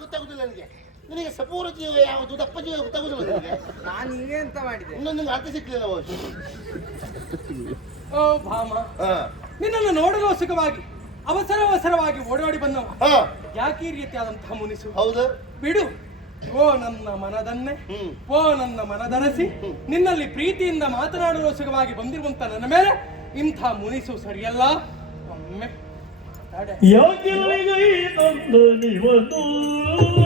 ಗೊತ್ತಾಗುದಿಲ್ಲ ನನಗೆ. ನಿನಗೆ ಸಪೂರ ಜೀವ ಯಾವುದು ದಪ್ಪ ಜೀವ ಗೊತ್ತಾಗುದಿಲ್ಲ ನನಗೆ? ನಾನು ಹಿಂಗೆ ಅಂತ ಮಾಡಿದೆ? ಇನ್ನೊಂದು ಅರ್ಥ ಸಿಕ್ಲಿಲ್ಲ ಬಹುಶಃ ಓ ಭಾಮ. ಹಾ. ನಿನ್ನನ್ನು ನೋಡಲು ಸುಖವಾಗಿ ಅವಸರ ಅವಸರವಾಗಿ ಓಡಾಡಿ ಬಂದವ. ಹಾ. ಯಾಕೆ ಈ ರೀತಿಯಾದಂತಹ ಮುನಿಸು? ಹೌದು. ಬಿಡು. ಓ ನನ್ನ ಮನದನ್ನೇ. ಹ್ಮ್. ಓ ನನ್ನ ಮನದರಸಿ ನಿನ್ನಲ್ಲಿ ಪ್ರೀತಿಯಿಂದ ಮಾತನಾಡಲು ಸುಖವಾಗಿ ಬಂದಿರುವಂತ ನನ್ನ ಮೇಲೆ ಇಂಥ ಮುನಿಸು ಸರಿಯಲ್ಲ? ತಂದು ತಂದ ನಿವನು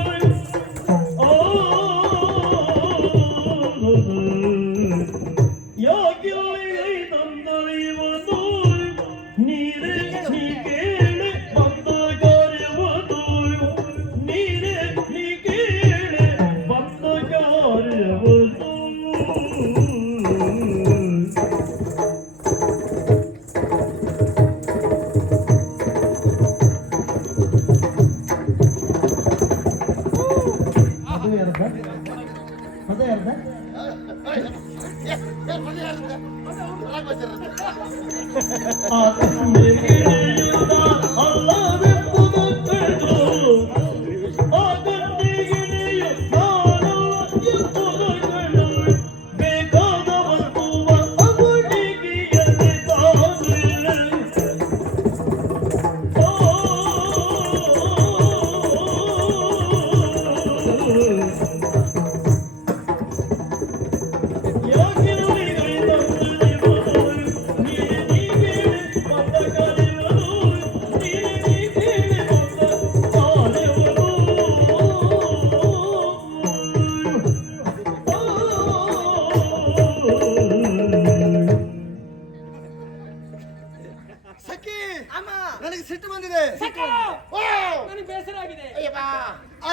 ಸಖಿ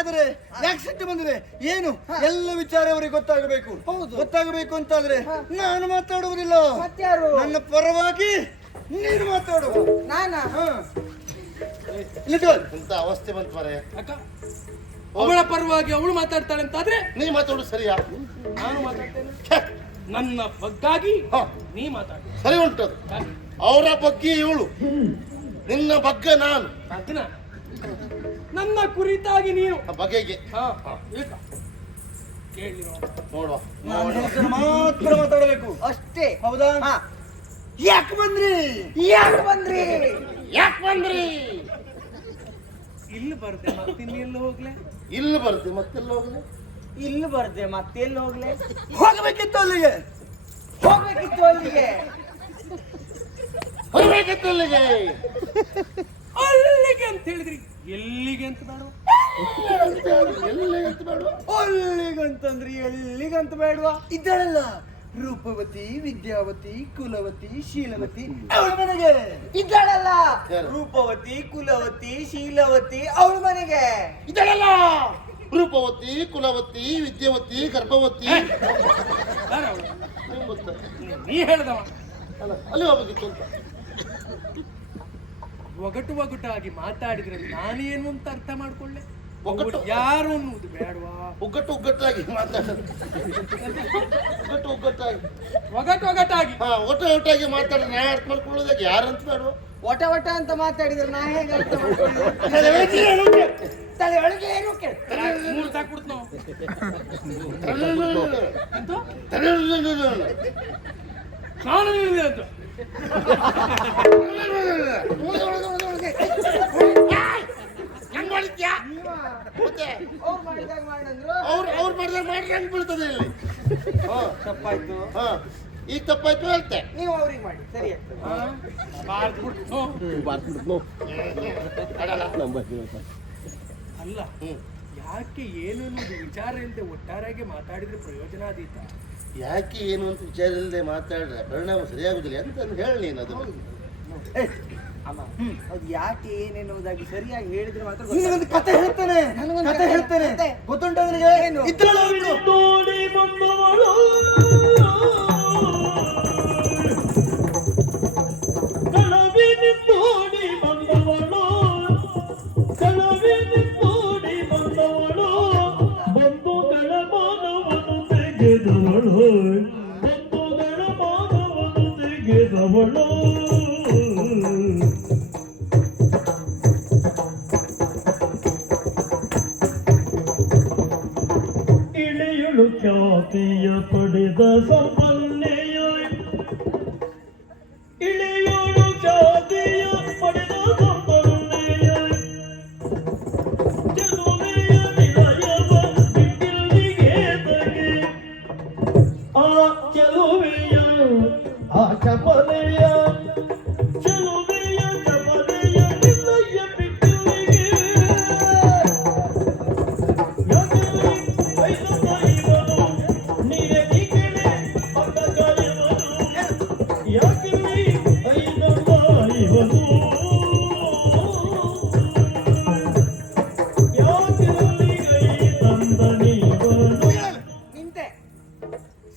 ಆದರೆ ಆಕ್ಸಿಡೆಂಟ್ ಬಂದರೆ ಬಂದಿದೆ. ಏನು? ಎಲ್ಲ ವಿಚಾರ ಅವರಿಗೆ ಗೊತ್ತಾಗಬೇಕು. ಹೌದು. ಗೊತ್ತಾಗಬೇಕು ಅಂತಾದ್ರೆ ನಾನು ಮಾತಾಡುವುದಿಲ್ಲ. ನನ್ನ ಪರವಾಗಿ ನೀನು ಮಾತಾಡು ನಾನಾ? ಅವಸ್ಥೆ ಬಂತು ಮರೆ ಅಕ್ಕ ಅವಳ ಪರವಾಗಿ ಅವಳು ಮಾತಾಡ್ತಾಳೆ ಅಂತಾದ್ರೆ ನೀ ಮಾತಾಡು ಸರಿಯಾ? ನಾನು ಮಾತಾಡ್ತೇನೆ. ನನ್ನ ಬಗ್ಗಾಗಿ ಹ, ನೀ ಮಾತಾಡು. ಸರಿ ಉಂಟದು ಅವರ ಬಗ್ಗೆ ಇವಳು. ನಿನ್ನ ಬಗ್ಗೆ ನಾನು. ಅದನ್ನ ನನ್ನ ಕುರಿತಾಗಿ ನೀನು. ಬಗೆಗೆ. ಹಾ ಈಗ ಕೇಳಿರೋ ನೋಡುವ ನಾನು ಹೆಸರು ಮಾತ್ರ ಮಾತಾಡಬೇಕು. ಅಷ್ಟೇ. ಹೌದಾ? ಹಾ. ಯಾಕೆ ಬಂದ್ರಿ? ಯಾಕೆ ಬಂದ್ರಿ? ಯಾಕೆ ಬಂದ್ರಿ? ಇಲ್ಲಿ ಬರ್ದೆ ಮತ್ತಿನ್ನೆಲ್ಲ ಹೋಗ್ಲೆ? ಇಲ್ಲಿ ಬರ್ದೆ ಮತ್ತೆಲ್ಲ ಹೋಗ್ಲೆ? ಇಲ್ಲಿ ಬರ್ದೆ ಮತ್ತೆಲ್ಲ ಹೋಗ್ಲೆ? ಹೋಗಬೇಕಿತ್ತು ಅಲ್ಲಿಗೆ. ಹೋಗ್ಬೇಕಿತ್ತು ಅಲ್ಲಿಗೆ. ಹೋಗ್ಬೇಕಿತ್ತು ಅಲ್ಲಿಗೆ. ಅಲ್ಲಿಗೆ ಅಂತ ಹೇಳಿದ್ರಿ. ಎಲ್ಲಿಗೆ ಅಂತ ಬೇಡ. ಎಲ್ಲಿ ಅಂತ ಬೇಡ? ಅಲ್ಲಿಗಂತಂದ್ರಿ ಎಲ್ಲಿಗಂತ ಬೇಡವಾ ಇದ್ದಾಳಲ್ಲ. ರೂಪವತಿ ವಿದ್ಯಾವತಿ ಕುಲವತಿ ಶೀಲವತಿ ಅವಳ ಮನೆಗೆ. ಇದ್ದಾಳಲ್ಲ? ರೂಪವತಿ ಕುಲವತಿ ಶೀಲವತಿ ಅವಳ ಮನೆಗೆ. ಇದ್ದಾಳಲ್ಲ. ರೂಪವತಿ ಕುಲವತಿ ವಿದ್ಯಾವತಿ ಗರ್ಭವತಿ? ನೀ ಹೇಳ್ದವ. ಅಲ್ಲ ಅಲ್ಲಿ ಹೋಗ್ಬೇಕಿತ್ತು ಅಂತ. ಒಗಟು ಒಗಟಾಗಿ ಮಾತಾಡಿದ್ರೆ ನಾನೇನು ಅಂತ ಅರ್ಥ ಮಾಡ್ಕೊಳ್ಳೆ? ಒಗಟು? ಯಾರು ಅನ್ನುವುದು ಬೇಡವಾ? ಒಗ್ಗಟ್ಟು ಒಗ್ಗಟ್ಟಾಗಿ ಮಾತಾಡೋದು ಒಗ್ಗಟ್ಟು ಒಗ್ಗಟ್ಟಾಗಿ. ಒಗಟು ಒಗಟಾಗಿ. ಹಾ ಒಟ್ಟು ಒಟ್ಟಾಗಿ ಮಾತಾಡಿದ್ರೆ ನಾ ಅರ್ಥ ಯಾರು ಅಂತ ಬೇಡ ಒಟ ಒಟ ಅಂತ ಮಾತಾಡಿದ್ರೆ ನಾ ಹೇಗೆ ಅರ್ಥ ಮಾಡ್ಕೊಳ್ಳಿ? ತಲೆ ಒಳಗೆ ಏನು ಕೇಳ. ಮೂರು ಸಾಕ್ಬಿಡ್ತು ನಾವು. ಅಂತ. ಅವ್ರು ಅವ್ರು ಮಾಡಿದಾಗ ಮಾಡ್ರೆ ಹೆಂಗ್ ಬೀಳ್ತದೆ ಇಲ್ಲಿ. ಹಾ ತಪ್ಪಾಯ್ತು. ಹಾ ಈಗ ತಪ್ಪಾಯ್ತು ಹೇಳ್ತೆ. ನೀವು ಅವ್ರಿಗೆ ಮಾಡಿ ಸರಿ ಅಲ್ಲ ಹ್ಮ್ ಯಾಕೆ ಏನು ಅನ್ನೋದು ವಿಚಾರ ಇಲ್ಲದೆ ಒಟ್ಟಾರೆಗೆ ಮಾತಾಡಿದ್ರೆ ಪ್ರಯೋಜನ ಆದೀತ ಯಾಕೆ ಏನು ಅಂತ ವಿಚಾರ ಇಲ್ಲದೆ ಮಾತಾಡ್ರೆ ಪರಿಣಾಮ ಸರಿಯಾಗುದಿಲ್ಲ ಅಂತ ಹೇಳಿ ನೀನು ಅದು ಏ, ಅಮ್ಮ ಅದು ಯಾಕೆ ಏನೆನ್ನುವುದಾಗಿ ಸರಿಯಾಗಿ ಹೇಳಿದ್ರೆ ಮಾತ್ರ ನಿನಗೊಂದು ಕತೆ ಹೇಳ್ತೇನೆ. ನನಗೊಂದು ಕತೆ ಹೇಳ್ತಾನೆ. ಗೊತ್ತುಂಟ ನಿನಗೆ? ಏನು? ತೋಡಿ ಬಂದವಳು ಕಳವಿನಿಂದೋಡಿ ಜಾತಿಯ ಪಡೆದ ಸಂಪನ್ನೆಯ ಇಳೆಯೋಳು ಜಾತಿಯ ಪಡೆದ ಸಂಪನ್ನೆಯ ಚೆಲುವೆಯ ನಿಲಯವ ಬಿಟ್ಟಿಲ್ಲಿಗೆ ತಗೆ ಆ ಚಲುವೆಯ ಆ ಚಪಲೆಯ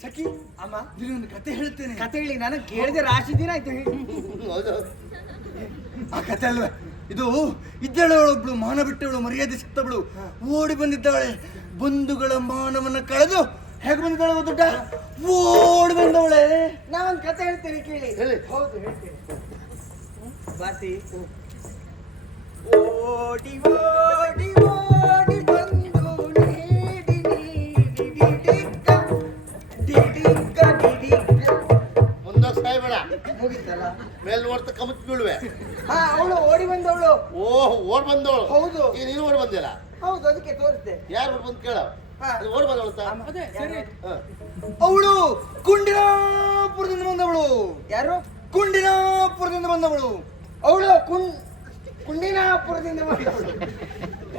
ಸಖಿ ಅಮ್ಮ. ನಿನಗೊಂದು ಕತೆ ಹೇಳ್ತೇನೆ. ಕತೆ ಹೇಳಿ ನಾನು ಕೇಳಿದೆ ರಾಶಿ ದಿನ ಆಯ್ತು ಆ ಕತೆ ಅಲ್ವೇ? ಇದು ಇದ್ದಳವಳೊಬ್ಳು ಮಾನ ಬಿಟ್ಟವಳು ಮರ್ಯಾದೆ ಸಿಕ್ತವಳು. ಓಡಿ ಬಂದಿದ್ದಾಳೆ. ಬಂಧುಗಳ ಮಾನವನ್ನ ಕಳೆದು ಹೇಗೆ ಬಂದಿದ್ದಾಳೆ ಗೊತ್ತುಂಟ ಓಡಿ ಬಂದವಳೆ. ನಾವೊಂದು ಕತೆ ಹೇಳ್ತೇನೆ ಕೇಳಿ. ಹೌದು ಹೇಳ್ತೇನೆ. ಬಾಸಿ. ಓಡಿ ಓಡಿ ಓಡಿ ಬಂದು ನೀಡಿ ನೀಡಿ ದಿಡಿಕ್ಕ ದಿಡಿಕ್ಕ ದಿಡಿಕ್ಕ ಮುಂದಕ್ಕೆ ಸಾಯ್ಬೇಡ ಮುಗಿತಲ್ಲ? ಮೇಲ್ ನೋಡ್ತಾ ಕಮತ್ ಬೀಳುವೆ. ಹಾ ಅವಳು ಓಡಿ ಬಂದವಳು. ಓಹ್ ಓಡಿ ಬಂದವಳು. ಹೌದು. ಈಗ ನೀನು ಓಡ್ ಬಂದಿಲ್ಲ? ಹೌದು ಅದಕ್ಕೆ ತೋರಿಸ್ದೆ. ಯಾರು ಓಡ್ ಬಂದು ಕೇಳ. ಹಾ. ಅದು ಓಡ್ ಬಂದವಳು ಅಂತ? ಅದೇ ಸರಿ. ಅವಳು ಕುಂಡಿನಾಪುರದಿಂದ ಬಂದವಳು. ಯಾರು? ಕುಂಡಿನಾಪುರದಿಂದ ಬಂದವಳು. ಅವಳು ಕುಂ ಕುಂಡಿನಾಪುರದಿಂದ ಬಂದವಳು.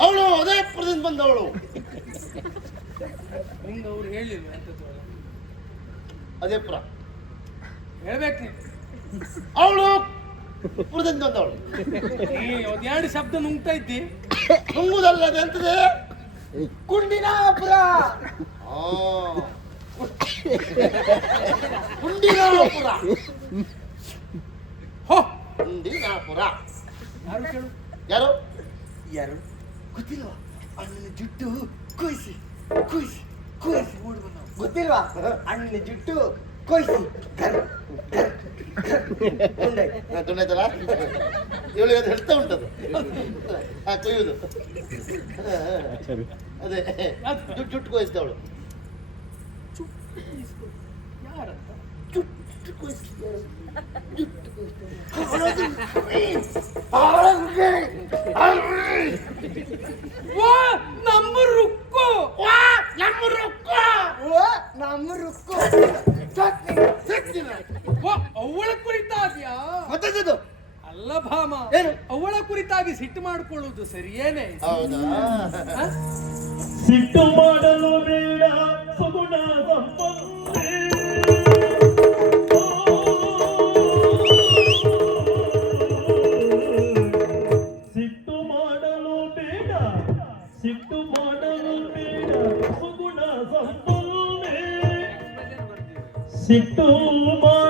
ಅವಳು ಉದಯಪುರದಿಂದ ಬಂದವಳು. ನಿಂಗೆ ಅವ್ರು ಅಂತ ಅದೇ ಅದೇಪುರ. ಹೇಳ್ಬೇಕು ಅವಳು ಪುರದಿಂದ ಬಂದವಳು. ಎರಡು ಶಬ್ದ ನುಂಗ್ತಾ ಇದ್ದಿ? ನುಂಗುದಲ್ಲ ಅದು ಎಂತದೆ ಕುಂಡಿನಾಪುರ. ಕುಂಡಿನಾಪುರ. ಹೋ ಕುಂಡಿನಾಪುರ ಯಾರು ಕೇಳು? ಯಾರು? ಯಾರು? ಗೊತ್ತಿಲ್ವಾ? ಅಣ್ಣನ ಜುಟ್ಟು ಕೊಯ್ಸಿ ಕೊಯ್ಸಿ ಕೊಯ್ಸಿ ಓಡಿ ಬಂದ ಗೊತ್ತಿಲ್ವಾ? ಅಣ್ಣನ ಜುಟ್ಟು ಕೊಯ್ಸಿ. ತುಂಡಾಯ್ತಲ್ಲ ಇವಳಿಗೆ ಅದು ಹೇಳ್ತಾ ಉಂಟದು. ಆ ಕೊಯ್ಯುವುದು. ಅದೇ ಜುಟ್ಟು ಜುಟ್ಟು ಕೊಯ್ಸ್ತವಳು ಕೊಯ್ಸ್ತವಳು ವಾ ನಮ್ಮ ರುಕ್ಕು ನಮ್ಮ ರುಕ್ಕು ಓ ನಮ್ಮ ರುಕ್ಕು ವಾ ಅವಳ ಕುರಿತಾದ್ಯಾ ಮತ್ತದ್ದು ಅಲ್ಲ ಭಾಮ ಏನು? ಅವಳ ಕುರಿತಾಗಿ ಸಿಟ್ಟು ಮಾಡಿಕೊಳ್ಳುವುದು ಸರಿಯೇನೆ? ಸಿಟ್ಟು ಮಾಡಲು ಬೇಡ, ಸುಗುಣ ಸಂಪನ್ನೆ ಸುಗುಣ ಸಂಪನ್ನೆ ಸಿಟ್ಟು ಮಾಡ